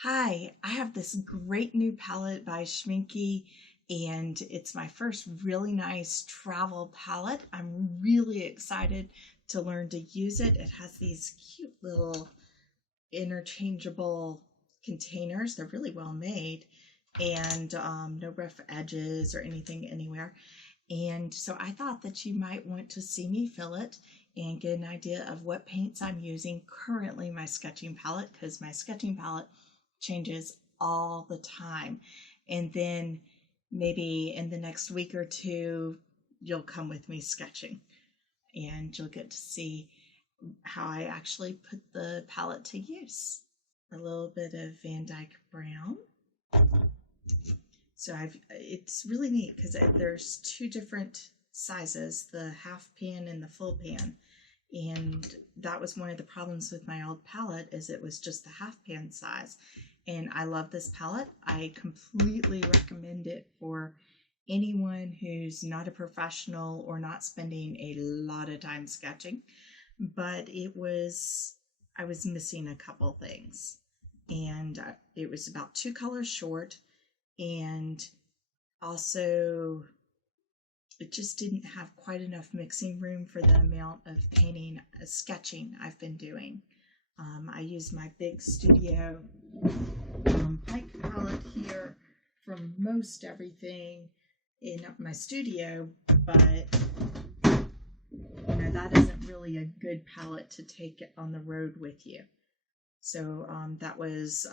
Hi, I have this great new palette by Schminky, and it's my first really nice travel palette. I'm really excited to learn to use it. It has these cute little interchangeable containers. They're really well made, and no rough edges or anything anywhere. And so I thought that you might want to see me fill it and get an idea of what paints I'm using currently in my sketching palette, because my sketching palette changes all the time. And then maybe in the next week or two, you'll come with me sketching and you'll get to see how I actually put the palette to use. A little bit of Van Dyke Brown. So it's really neat because there's two different sizes, the half pan and the full pan. And that was one of the problems with my old palette, is it was just the half pan size. And I love this palette. I completely recommend it for anyone who's not a professional or not spending a lot of time sketching. But I was missing a couple things. And it was about 2 colors short, and also it just didn't have quite enough mixing room for the amount of sketching I've been doing. I use my big studio Pike palette here for most everything in my studio, but that isn't really a good palette to take it on the road with you. So that was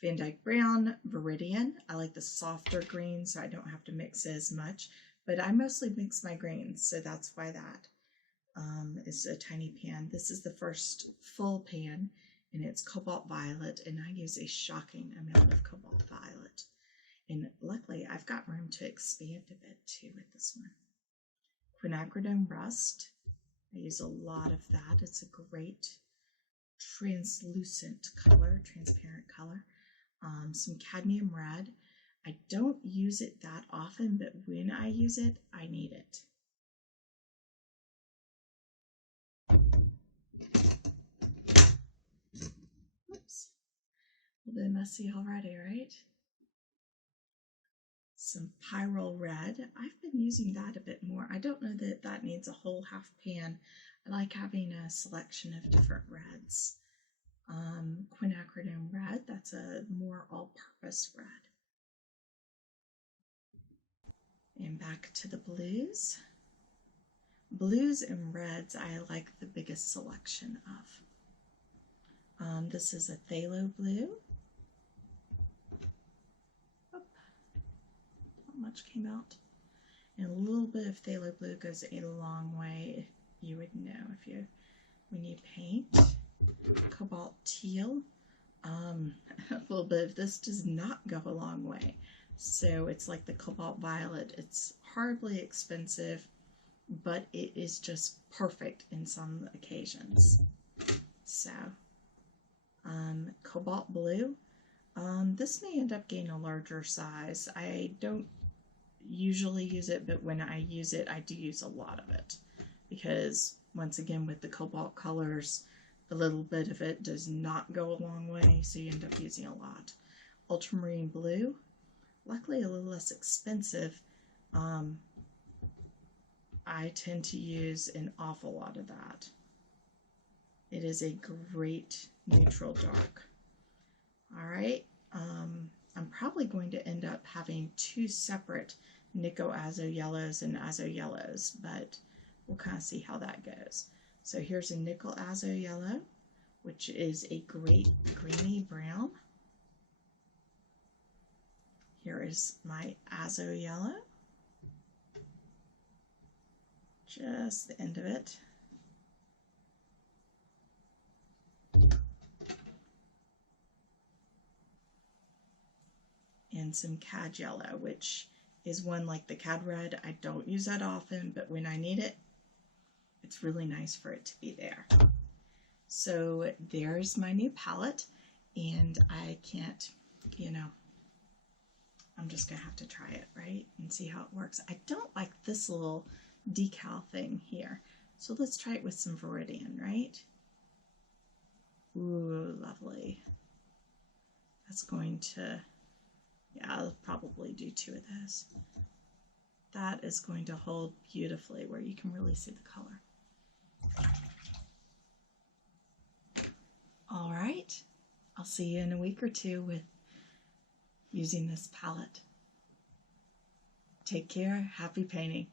Van Dyke Brown, Viridian. I like the softer green so I don't have to mix as much, but I mostly mix my greens, so that's why that is a tiny pan. This is the first full pan, and it's Cobalt Violet, and I use a shocking amount of Cobalt Violet. And luckily, I've got room to expand a bit too with this one. Quinacridone Rust. I use a lot of that. It's a great translucent color, transparent color. Some cadmium red. I don't use it that often, but when I use it, I need it. Oops, a little bit messy already, right? Some Pyrrole Red. I've been using that a bit more. I don't know that that needs a whole half pan. I like having a selection of different reds. Quinacridone Red, that's a more all-purpose red. And back to the blues. Blues and reds I like the biggest selection of. This is a phthalo blue. Oh, not much came out. And a little bit of phthalo blue goes a long way. You would know when you paint. Cobalt teal. A little bit of this does not go a long way. So it's like the Cobalt Violet. It's horribly expensive, but it is just perfect in some occasions. So, Cobalt Blue. This may end up getting a larger size. I don't usually use it, but when I use it, I do use a lot of it. Because, once again, with the Cobalt colors, a little bit of it does not go a long way, so you end up using a lot. Ultramarine Blue. Luckily, a little less expensive. I tend to use an awful lot of that. It is a great neutral dark. All right, I'm probably going to end up having 2 separate Nico Azo Yellows and Azo Yellows, but we'll kind of see how that goes. So here's a Nickel Azo Yellow, which is a great greeny brown. Here is my Azo Yellow. Just the end of it. And some Cad Yellow, which is one like the Cad Red. I don't use that often, but when I need it, it's really nice for it to be there. So there's my new palette, and I can't, I'm just gonna have to try it, right? And see how it works. I don't like this little decal thing here. So let's try it with some Viridian, right? Ooh, lovely. that's going to, yeah, I'll probably do 2 of those. That is going to hold beautifully where you can really see the color. All right, I'll see you in a week or 2 with using this palette. Take care, happy painting.